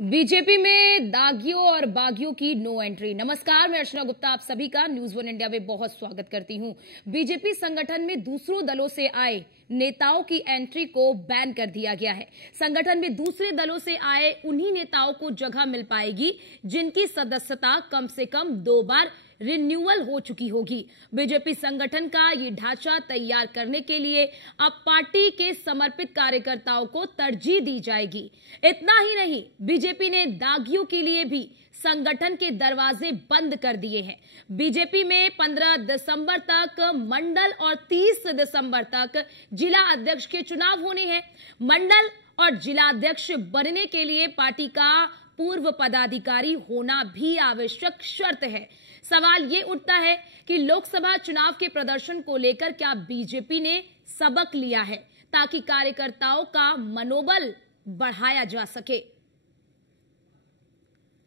BJP में दागियों और बागियों की नो एंट्री। नमस्कार, मैं अर्चना गुप्ता आप सभी का न्यूज वन इंडिया में बहुत स्वागत करती हूं। बीजेपी संगठन में दूसरों दलों से आए नेताओं की एंट्री को बैन कर दिया गया है। संगठन में दूसरे दलों से आए उन्हीं नेताओं को जगह मिल पाएगी जिनकी सदस्यता कम से कम 2 बार रिन्यूअल हो चुकी होगी। बीजेपी संगठन का ये ढांचा तैयार करने के लिए अब पार्टी के समर्पित कार्यकर्ताओं को तरजीह दी जाएगी। इतना ही नहीं, बीजेपी ने दागियों के लिए भी संगठन के दरवाजे बंद कर दिए हैं। बीजेपी में 15 दिसंबर तक मंडल और 30 दिसंबर तक जिला अध्यक्ष के चुनाव होने हैं। मंडल और जिला अध्यक्ष बनने के लिए पार्टी का पूर्व पदाधिकारी होना भी आवश्यक शर्त है। सवाल ये उठता है कि लोकसभा चुनाव के प्रदर्शन को लेकर क्या बीजेपी ने सबक लिया है ताकि कार्यकर्ताओं का मनोबल बढ़ाया जा सके।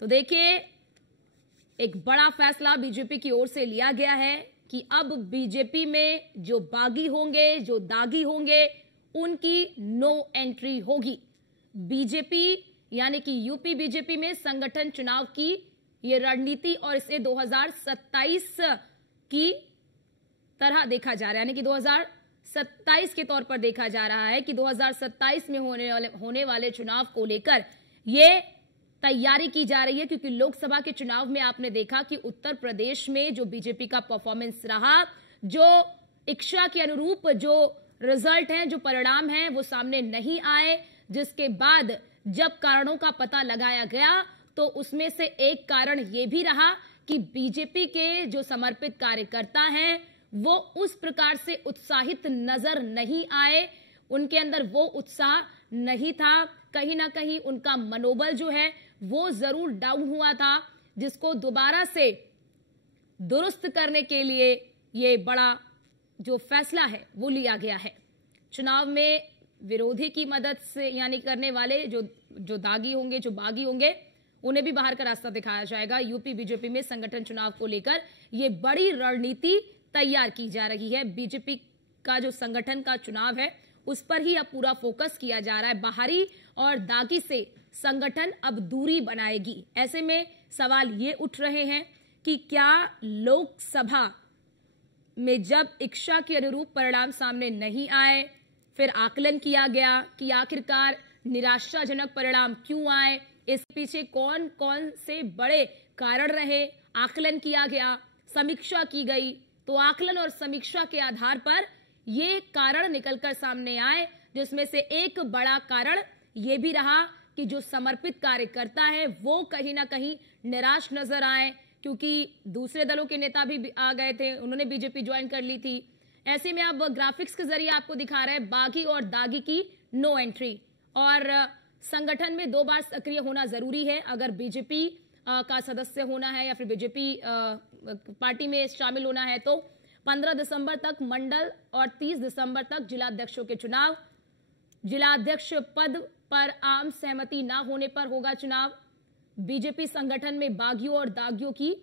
तो देखिए, एक बड़ा फैसला बीजेपी की ओर से लिया गया है कि अब बीजेपी में जो बागी होंगे, जो दागी होंगे, उनकी नो एंट्री होगी। बीजेपी यानी कि यूपी बीजेपी में संगठन चुनाव की ये रणनीति और इसे 2027 की तरह देखा जा रहा है, यानी कि 2027 के तौर पर देखा जा रहा है कि 2027 में होने वाले चुनाव को लेकर ये तैयारी की जा रही है। क्योंकि लोकसभा के चुनाव में आपने देखा कि उत्तर प्रदेश में जो बीजेपी का परफॉर्मेंस रहा, जो इच्छा के अनुरूप जो रिजल्ट हैं, जो परिणाम हैं, वो सामने नहीं आए। जिसके बाद जब कारणों का पता लगाया गया तो उसमें से एक कारण यह भी रहा कि बीजेपी के जो समर्पित कार्यकर्ता हैं वो उस प्रकार से उत्साहित नजर नहीं आए, उनके अंदर वो उत्साह नहीं था। कहीं ना कहीं उनका मनोबल जो है वो जरूर डाउन हुआ था, जिसको दोबारा से दुरुस्त करने के लिए ये बड़ा जो फैसला है वो लिया गया है। चुनाव में विरोधी की मदद से यानी करने वाले जो दागी होंगे, जो बागी होंगे, उन्हें भी बाहर का रास्ता दिखाया जाएगा। यूपी बीजेपी में संगठन चुनाव को लेकर यह बड़ी रणनीति तैयार की जा रही है। बीजेपी का जो संगठन का चुनाव है उस पर ही अब पूरा फोकस किया जा रहा है। बाहरी और दागी से संगठन अब दूरी बनाएगी। ऐसे में सवाल ये उठ रहे हैं कि क्या लोकसभा में जब इच्छा के अनुरूप परिणाम सामने नहीं आए, फिर आकलन किया गया कि आखिरकार निराशाजनक परिणाम क्यों आए, इस पीछे कौन कौन से बड़े कारण रहे, आकलन किया गया, समीक्षा की गई। तो आकलन और समीक्षा के आधार पर ये कारण निकलकर सामने आए, जिसमें से एक बड़ा कारण ये भी रहा कि जो समर्पित कार्यकर्ता है वो कहीं ना कहीं निराश नजर आए, क्योंकि दूसरे दलों के नेता भी आ गए थे, उन्होंने बीजेपी ज्वाइन कर ली थी। ऐसे में अब ग्राफिक्स के जरिए आपको दिखा रहा है बागी और दागी की नो एंट्री। और संगठन में 2 बार सक्रिय होना जरूरी है अगर बीजेपी का सदस्य होना है या फिर बीजेपी पार्टी में शामिल होना है। तो 15 दिसंबर तक मंडल और 30 दिसंबर तक जिला अध्यक्षों के चुनाव। जिला अध्यक्ष पद पर आम सहमति ना होने पर होगा चुनाव। बीजेपी संगठन में बागियों और दागियों की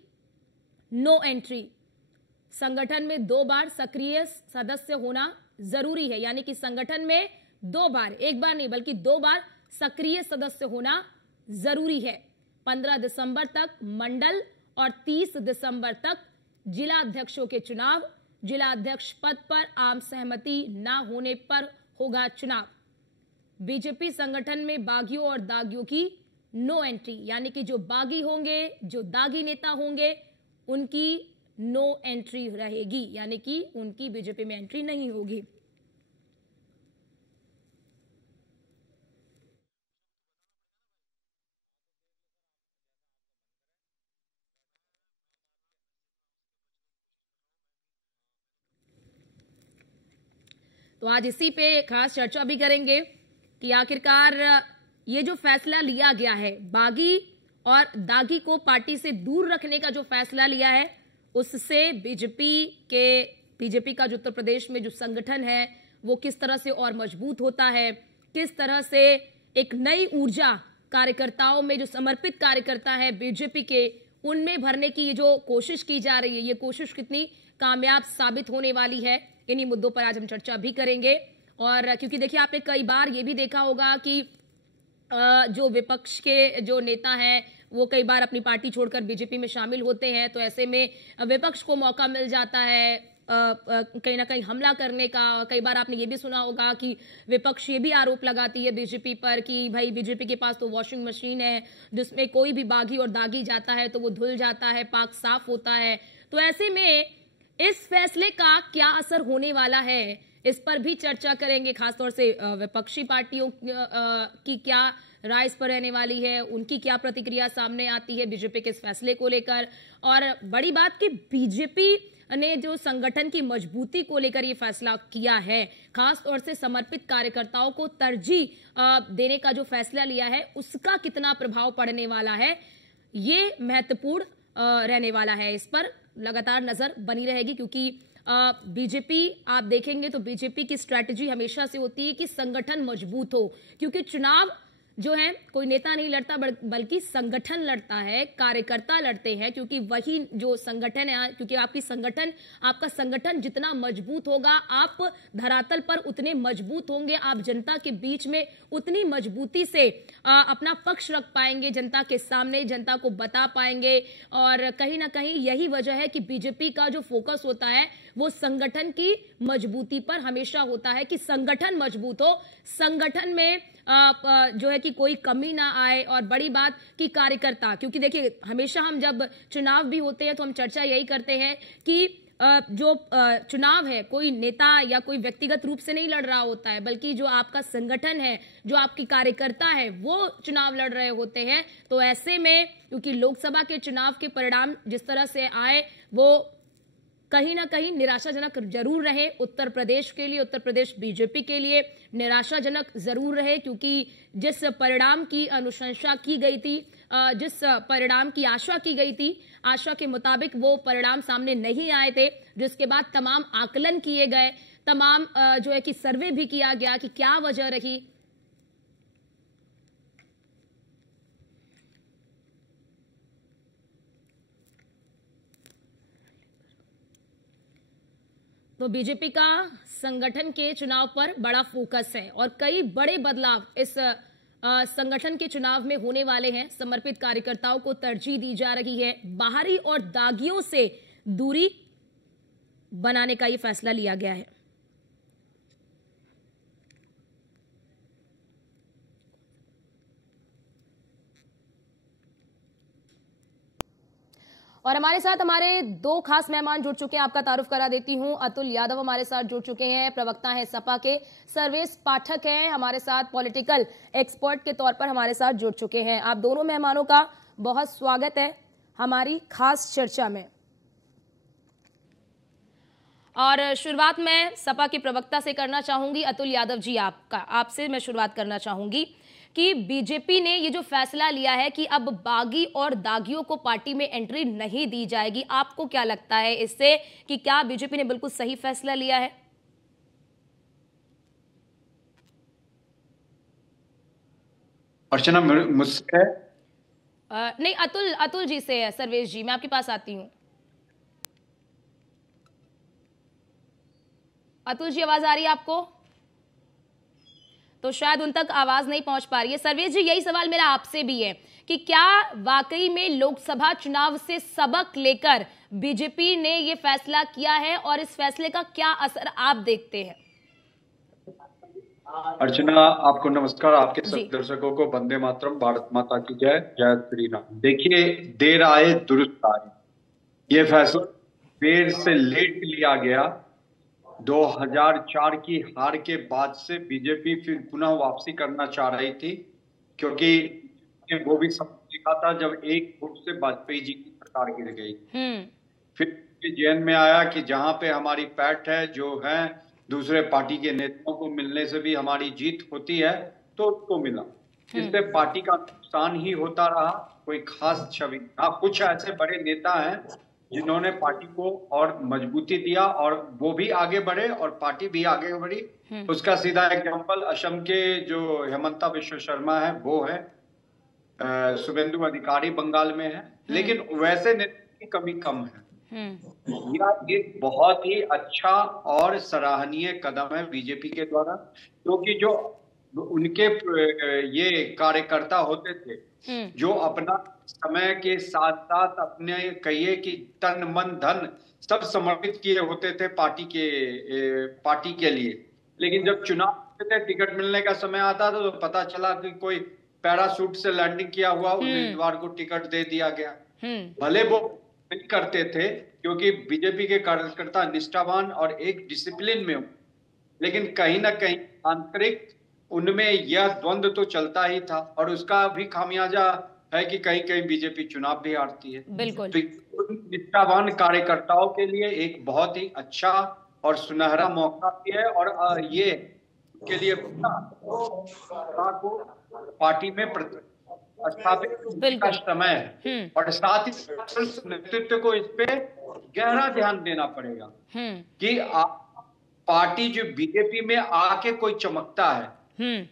नो एंट्री। संगठन में 2 बार सक्रिय सदस्य होना जरूरी है, यानी कि संगठन में 2 बार, एक बार नहीं बल्कि 2 बार सक्रिय सदस्य होना जरूरी है। 15 दिसंबर तक मंडल और 30 दिसंबर तक जिला अध्यक्षों के चुनाव। जिला अध्यक्ष पद पर आम सहमति ना होने पर होगा चुनाव। बीजेपी संगठन में बागियों और दागियों की नो एंट्री, यानी कि जो बागी होंगे, जो दागी नेता होंगे, उनकी नो एंट्री रहेगी, यानी कि उनकी बीजेपी में एंट्री नहीं होगी। तो आज इसी पे खास चर्चा भी करेंगे कि आखिरकार ये जो फैसला लिया गया है, बागी और दागी को पार्टी से दूर रखने का जो फैसला लिया है, उससे बीजेपी का जो उत्तर प्रदेश में जो संगठन है वो किस तरह से और मजबूत होता है, किस तरह से एक नई ऊर्जा कार्यकर्ताओं में, जो समर्पित कार्यकर्ता है बीजेपी के, उनमें भरने की ये जो कोशिश की जा रही है, ये कोशिश कितनी कामयाब साबित होने वाली है, इन्हीं मुद्दों पर आज हम चर्चा भी करेंगे। और क्योंकि देखिए, आपने कई बार ये भी देखा होगा कि जो विपक्ष के जो नेता हैं वो कई बार अपनी पार्टी छोड़कर बीजेपी में शामिल होते हैं, तो ऐसे में विपक्ष को मौका मिल जाता है कहीं ना कहीं हमला करने का। कई बार आपने ये भी सुना होगा कि विपक्ष ये भी आरोप लगाती है बीजेपी पर कि भाई बीजेपी के पास तो वॉशिंग मशीन है जिसमें कोई भी बागी और दागी जाता है तो वो धुल जाता है, पाक साफ होता है। तो ऐसे में इस फैसले का क्या असर होने वाला है, इस पर भी चर्चा करेंगे। खासतौर से विपक्षी पार्टियों की क्या राय इस पर रहने वाली है, उनकी क्या प्रतिक्रिया सामने आती है बीजेपी के इस फैसले को लेकर। और बड़ी बात कि बीजेपी ने जो संगठन की मजबूती को लेकर ये फैसला किया है, खास तौर से समर्पित कार्यकर्ताओं को तरजीह देने का जो फैसला लिया है, उसका कितना प्रभाव पड़ने वाला है, ये महत्वपूर्ण रहने वाला है। इस पर लगातार नजर बनी रहेगी, क्योंकि बीजेपी आप देखेंगे तो बीजेपी की स्ट्रैटेजी हमेशा से होती है कि संगठन मजबूत हो, क्योंकि चुनाव जो है कोई नेता नहीं लड़ता बल्कि संगठन लड़ता है, कार्यकर्ता लड़ते हैं, क्योंकि वही जो संगठन है, क्योंकि आपका संगठन जितना मजबूत होगा आप धरातल पर उतने मजबूत होंगे, आप जनता के बीच में उतनी मजबूती से अपना पक्ष रख पाएंगे, जनता के सामने जनता को बता पाएंगे। और कहीं ना कहीं यही वजह है कि बीजेपी का जो फोकस होता है वो संगठन की मजबूती पर हमेशा होता है कि संगठन मजबूत हो, संगठन में जो है कि कोई कमी ना आए। और बड़ी बात कि कार्यकर्ता, क्योंकि देखिए हमेशा हम जब चुनाव भी होते हैं तो हम चर्चा यही करते हैं कि जो चुनाव है कोई नेता या कोई व्यक्तिगत रूप से नहीं लड़ रहा होता है, बल्कि जो आपका संगठन है, जो आपकी कार्यकर्ता है, वो चुनाव लड़ रहे होते हैं। तो ऐसे में क्योंकि लोकसभा के चुनाव के परिणाम जिस तरह से आए वो कहीं ना कहीं निराशाजनक जरूर रहे उत्तर प्रदेश के लिए, उत्तर प्रदेश बीजेपी के लिए निराशाजनक जरूर रहे, क्योंकि जिस परिणाम की अनुशंसा की गई थी, जिस परिणाम की आशा की गई थी, आशा के मुताबिक वो परिणाम सामने नहीं आए थे, जिसके बाद तमाम आकलन किए गए, तमाम जो है कि सर्वे भी किया गया कि क्या वजह रही। तो बीजेपी का संगठन के चुनाव पर बड़ा फोकस है और कई बड़े बदलाव इस संगठन के चुनाव में होने वाले हैं। समर्पित कार्यकर्ताओं को तरजीह दी जा रही है, बाहरी और दागियों से दूरी बनाने का ये फैसला लिया गया है। और हमारे साथ हमारे दो खास मेहमान जुड़ चुके हैं, आपका तारुफ करा देती हूं। अतुल यादव हमारे साथ जुड़ चुके हैं, प्रवक्ता हैं सपा के। सर्वेश पाठक हैं हमारे साथ, पॉलिटिकल एक्सपर्ट के तौर पर हमारे साथ जुड़ चुके हैं। आप दोनों मेहमानों का बहुत स्वागत है हमारी खास चर्चा में। और शुरुआत मैं सपा की प्रवक्ता से करना चाहूंगी। अतुल यादव जी, आपसे मैं शुरुआत करना चाहूंगी कि बीजेपी ने ये जो फैसला लिया है कि अब बागी और दागियों को पार्टी में एंट्री नहीं दी जाएगी, आपको क्या लगता है इससे कि क्या बीजेपी ने बिल्कुल सही फैसला लिया है? अर्चना मुझसे नहीं, अतुल जी से है। सर्वेश जी, मैं आपके पास आती हूँ। अतुल जी, आवाज आ रही है आपको? तो शायद उन तक आवाज नहीं पहुंच पा रही है। सर्वेश जी, यही सवाल मेरा आपसे भी है कि क्या वाकई में लोकसभा चुनाव से सबक लेकर बीजेपी ने ये फैसला किया है और इस फैसले का क्या असर आप देखते हैं? अर्चना, आपको नमस्कार, आपके सब दर्शकों को वंदे मातरम, भारत माता की जय, जय श्री राम। देखिए, देर आए दुरुस्त आए, ये फैसला देर से लेट लिया गया। 2004 की हार के बाद से बीजेपी फिर पुनः वापसी करना चाह रही थी, क्योंकि वो भी सब लिखा था जब एक वोट से वाजपेयी जी की सरकार गिर गई। फिर जेएन में आया कि जहां पे हमारी पैठ है, जो है दूसरे पार्टी के नेताओं को मिलने से भी हमारी जीत होती है, तो उसको मिला। इससे पार्टी का नुकसान ही होता रहा, कोई खास छवि। हाँ, कुछ ऐसे बड़े नेता हैं जिन्होंने पार्टी को और मजबूती दिया और वो भी आगे बढ़े और पार्टी भी आगे बढ़ी। उसका सीधा एग्जांपल असम के जो हेमंता बिश्व शर्मा है वो है, शुभेंदु अधिकारी बंगाल में है, लेकिन वैसे नेता की कमी कम है। यह एक बहुत ही अच्छा और सराहनीय कदम है बीजेपी के द्वारा, क्योंकि जो उनके ये कार्यकर्ता होते थे जो अपना समय के साथ साथ अपने कहिए कि तन मन धन सब समर्पित किए होते थे पार्टी के लिए। लेकिन जब चुनाव होते थे, टिकट मिलने का समय आता था तो पता चला कि कोई पैराशूट से लैंडिंग किया हुआ उम्मीदवार को टिकट दे दिया गया। भले वो नहीं करते थे क्योंकि बीजेपी के कार्यकर्ता निष्ठावान और एक डिसिप्लिन में हो, लेकिन कहीं ना कहीं आंतरिक उनमें यह द्वंद्व तो चलता ही था और उसका भी खामियाजा है कि कहीं कहीं बीजेपी चुनाव भी हारती है। बिल्कुल। तो निष्ठावान कार्यकर्ताओं के लिए एक बहुत ही अच्छा और सुनहरा मौका भी है और ये के लिए को पार्टी में स्थापित का समय है और साथ ही नेतृत्व को इस पे गहरा ध्यान देना पड़ेगा कि आप पार्टी जो बीजेपी में आके कोई चमकता है,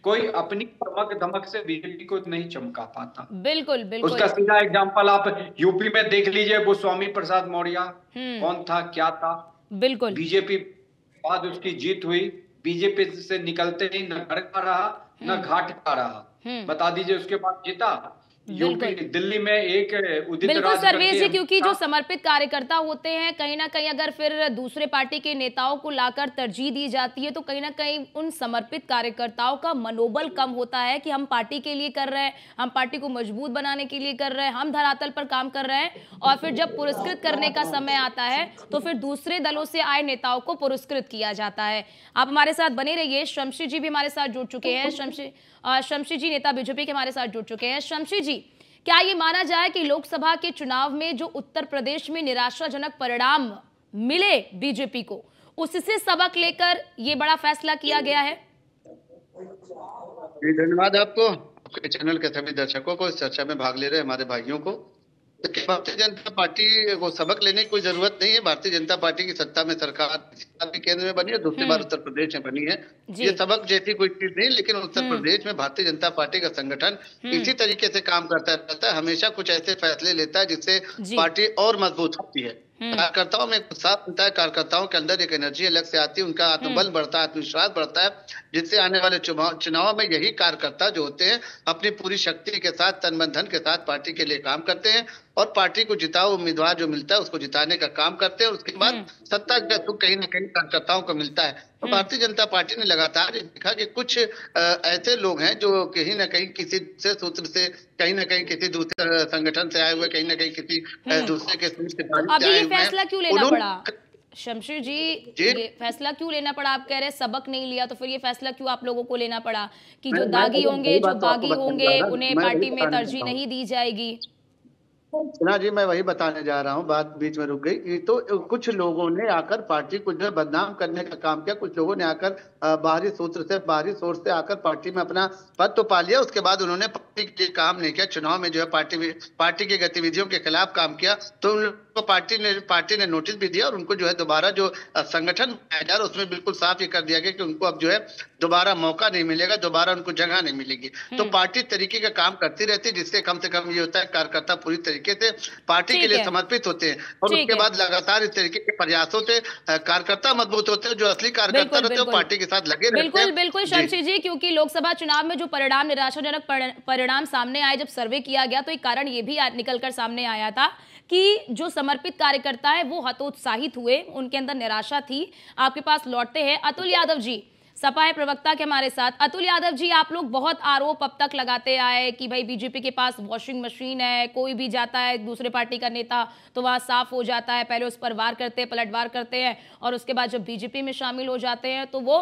कोई अपनी चमक धमक से बीजेपी को नहीं चमका पाता। बिल्कुल बिल्कुल। उसका सीधा एग्जांपल आप यूपी में देख लीजिए, वो स्वामी प्रसाद मौर्य कौन था, क्या था। बिल्कुल। बीजेपी बाद उसकी जीत हुई, बीजेपी से निकलते ही न घर का रहा न घाट का रहा। बता दीजिए उसके बाद जीता यूपी दिल्ली में एक उदित बिल्कुल सर्वेश जी, क्योंकि जो समर्पित कार्यकर्ता होते हैं कहीं ना कहीं अगर फिर दूसरे पार्टी के नेताओं को लाकर तरजीह दी जाती है तो कहीं ना कहीं उन समर्पित कार्यकर्ताओं का मनोबल कम होता है कि हम पार्टी के लिए कर रहे हैं, हम पार्टी को मजबूत बनाने के लिए कर रहे हैं, हम धरातल पर काम कर रहे हैं, और फिर जब पुरस्कृत करने का समय आता है तो फिर दूसरे दलों से आए नेताओं को पुरस्कृत किया जाता है। आप हमारे साथ बने रहिए। शमशी जी भी हमारे साथ जुड़ चुके हैं। शमशी जी नेता बीजेपी के हमारे साथ जुड़ चुके हैं। शमशी जी, क्या ये माना जाए कि लोकसभा के चुनाव में जो उत्तर प्रदेश में निराशाजनक परिणाम मिले बीजेपी को, उससे सबक लेकर ये बड़ा फैसला किया गया है? धन्यवाद आपको, आपके चैनल के सभी दर्शकों को, इस चर्चा में भाग ले रहे हमारे भाइयों को। भारतीय जनता पार्टी को सबक लेने की कोई जरूरत नहीं है। भारतीय जनता पार्टी की सत्ता में सरकार भी केंद्र में बनी है, दूसरी बार उत्तर प्रदेश में बनी है। ये सबक जैसी कोई चीज नहीं, लेकिन उत्तर प्रदेश में भारतीय जनता पार्टी का संगठन इसी तरीके से काम करता रहता है, हमेशा कुछ ऐसे फैसले लेता है जिससे पार्टी और मजबूत होती है। कार्यकर्ताओं में उत्साह बनता है, कार्यकर्ताओं के अंदर एक एनर्जी अलग से आती है, उनका आत्मबल बढ़ता है, आत्मविश्वास बढ़ता है, जिससे आने वाले चुनाव में यही कार्यकर्ता जो होते हैं अपनी पूरी शक्ति के साथ, तन मन धन के साथ पार्टी के लिए काम करते हैं और पार्टी को जिताओ उम्मीदवार जो मिलता है उसको जिताने का काम करते हैं। उसके बाद सत्ता का सुख कहीं ना कहीं कार्यकर्ताओं को मिलता है। तो भारतीय जनता पार्टी ने लगातार देखा कि कुछ ऐसे लोग हैं जो कहीं ना कहीं किसी से सूत्र से, कहीं ना कहीं किसी दूसरे संगठन से आए हुए, कहीं ना कहीं किसी दूसरे के अभी ये फैसला क्यों लेना पड़ा शमशेर जी? ये फैसला क्यों लेना पड़ा? आप कह रहे सबक नहीं लिया, तो फिर ये फैसला क्यों आप लोगों को लेना पड़ा कि जो दागी होंगे, जो बागी होंगे, उन्हें पार्टी में तरजीह नहीं दी जाएगी? ना जी, मैं वही बताने जा रहा हूँ, बात बीच में रुक गई। तो कुछ लोगों ने आकर पार्टी को जो बदनाम करने का काम किया, कुछ लोगों ने आकर बाहरी सूत्र से, बाहरी सोर्स से आकर पार्टी में अपना पद तो पा लिया, उसके बाद उन्होंने पार्टी के काम नहीं किया, चुनाव में जो है पार्टी की गतिविधियों के खिलाफ काम किया। तो उन लोगों को पार्टी ने नोटिस भी दिया और उनको जो है दोबारा जो संगठन बनाया जा रहा है उसमें बिल्कुल साफ ये कर दिया गया कि उनको अब जो है दोबारा मौका नहीं मिलेगा, दोबारा उनको जगह नहीं मिलेगी। तो पार्टी तरीके का काम करती रहती है, जिससे कम से कम ये होता है कार्यकर्ता पूरी तरीके से पार्टी के लिए समर्पित होते हैं और उसके बाद लगातार इस तरीके के प्रयासों से कार्यकर्ता मजबूत होते हैं, जो असली कार्यकर्ता रहते हैं पार्टी के साथ लगे रहते हैं। बिल्कुल शमशी जी, क्योंकि लोकसभा चुनाव में जो परिणाम, निराशाजनक परिणाम सामने आए, जब सर्वे किया गया तो एक कारण ये भी निकलकर सामने आया था कि जो समर्पित कार्यकर्ता है वो हतोत्साहित हुए, उनके अंदर निराशा थी। आपके पास लौटते हैं अतुल यादव जी, सपा प्रवक्ता के हमारे साथ। अतुल यादव जी, आप लोग बहुत आरोप अब तक लगाते आए कि भाई बीजेपी के पास वॉशिंग मशीन है, कोई भी जाता है दूसरे पार्टी का नेता तो वहां साफ हो जाता है, पहले उस पर वार करते हैं, पलटवार करते हैं, और उसके बाद जब बीजेपी में शामिल हो जाते हैं तो वो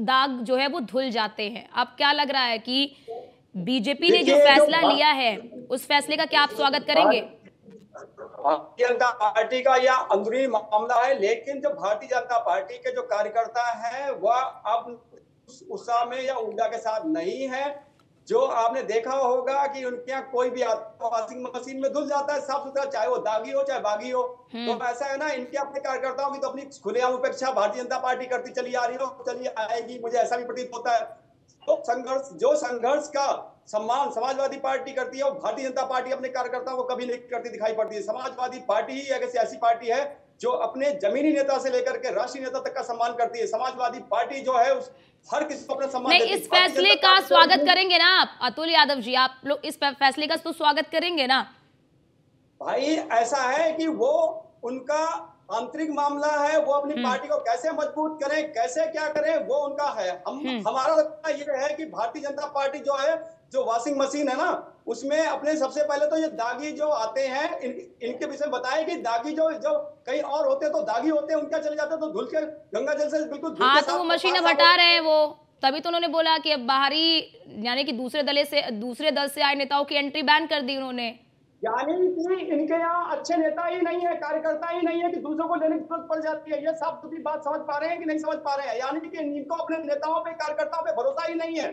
दाग जो है वो धुल जाते हैं। अब क्या लग रहा है कि बीजेपी ने जो फैसला लिया है उस फैसले का क्या आप स्वागत करेंगे? भारतीय जनता पार्टी का यह अंदरूनी मामला है, लेकिन जो भारतीय जनता पार्टी के जो कार्यकर्ता हैं वह अब उत्साह में या ऊर्जा के साथ नहीं है। जो आपने देखा होगा कि उनके यहाँ कोई भी वॉशिंग मशीन में धुल जाता है साफ सुथरा, चाहे वो दागी हो चाहे बागी हो। तो ऐसा है ना, इनके अपने कार्यकर्ताओं की तो अपनी खुलेआम उपेक्षा भारतीय जनता पार्टी करती चली आ रही हो, चली आएगी, मुझे ऐसा भी प्रतीत होता है। तो संघर्ष का सम्मान समाजवादी पार्टी करती है और भारतीय जनता पार्टी अपने कार्यकर्ताओं को कभी नहीं करती दिखाई पड़ती है। समाजवादी पार्टी ही एक ऐसी पार्टी है जो अपने जमीनी नेता से लेकर के राष्ट्रीय नेता तक का सम्मान करती है। समाजवादी पार्टी जो है उस हर किसी को अपना सम्मान नहीं, देती है। इस फैसले का स्वागत करेंगे ना आप अतुल यादव जी? आप लोग इस फैसले का तो स्वागत करेंगे ना? भाई ऐसा है कि वो उनका आंतरिक मामला है, वो अपनी पार्टी को कैसे मजबूत करें, कैसे क्या करें, वो उनका है। हमारा लगता ये है कि भारतीय जनता पार्टी जो है, जो वॉशिंग मशीन है ना, उसमें अपने सबसे पहले तो ये दागी जो आते हैं इनके विषय में बताएं कि दागी जो कहीं और होते हैं तो दागी होते हैं, उनका चले जाते हैं तो धुल के गंगा जल से बिल्कुल। हाँ, तो वो मशीन अब हटा रहे हैं, वो तभी तो उन्होंने बोला कि अब बाहरी यानी कि दूसरे दल से आए नेताओं की एंट्री बैन कर दी उन्होंने। यानी कि इनके यहाँ अच्छे नेता ही नहीं है, कार्यकर्ता ही नहीं है कि दूसरों को लेने की जरूरत पड़ जाती है। ये साफ सुथरी बात समझ पा रहे हैं कि नहीं समझ पा रहे हैं? यानी कि इनको अपने नेताओं पे, कार्यकर्ताओं पे भरोसा ही नहीं है।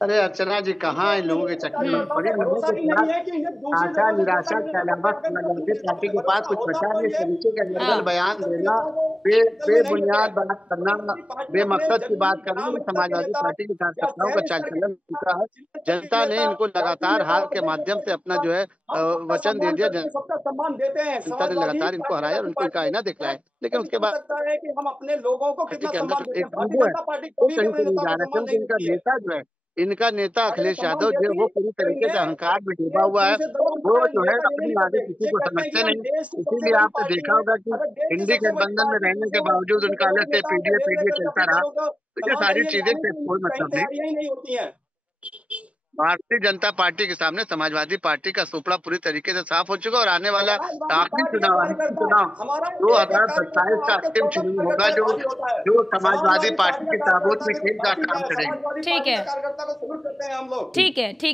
अरे अर्चना जी, कहाँ इन लोगों के चक्कर में पड़े? लोगों के आशा निराशा के अलावा समाजवादी पार्टी के पास कुछ बचा नहीं। इस तरीके के निर्दल बयान देना, बेबुनियाद बात करना, बेमकसद की बात करना समाजवादी पार्टी के कार्यकर्ताओं का चाल चलन चुका है। जनता ने इनको लगातार हार के माध्यम से अपना जो है वचन दे दिया। जनता ने लगातार इनको हराया और उनको इनका आईना दिखलाया, लेकिन उसके बाद हम अपने लोगों को पार्टी के अंदर एक ईगो है, वो कहीं से नहीं जा रहा, क्योंकि इनका नेता जो है, इनका नेता अखिलेश यादव जो है वो पूरी तरीके से अहंकार में डूबा हुआ है। वो जो है अपनी आगे किसी को समझते नहीं। इसीलिए आपने देखा होगा कि इंडी गठबंधन में रहने के बावजूद उनका अलग से पीडीए चलता रहा। तो ये सारी चीजें से कोई मतलब नहीं। भारतीय जनता पार्टी के सामने समाजवादी पार्टी का सुपड़ा पूरी तरीके से साफ हो चुका और आने वाला आखिरी चुनाव 2027 का अंतिम चुनाव होगा जो समाजवादी पार्टी की ताबूत में खेल का काम करेगा।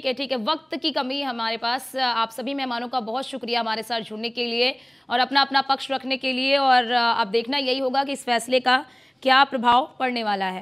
ठीक है। वक्त की कमी हमारे पास। आप सभी मेहमानों का बहुत शुक्रिया हमारे साथ जुड़ने के लिए और अपना पक्ष रखने के लिए। और अब देखना यही होगा कि इस फैसले का क्या प्रभाव पड़ने वाला है।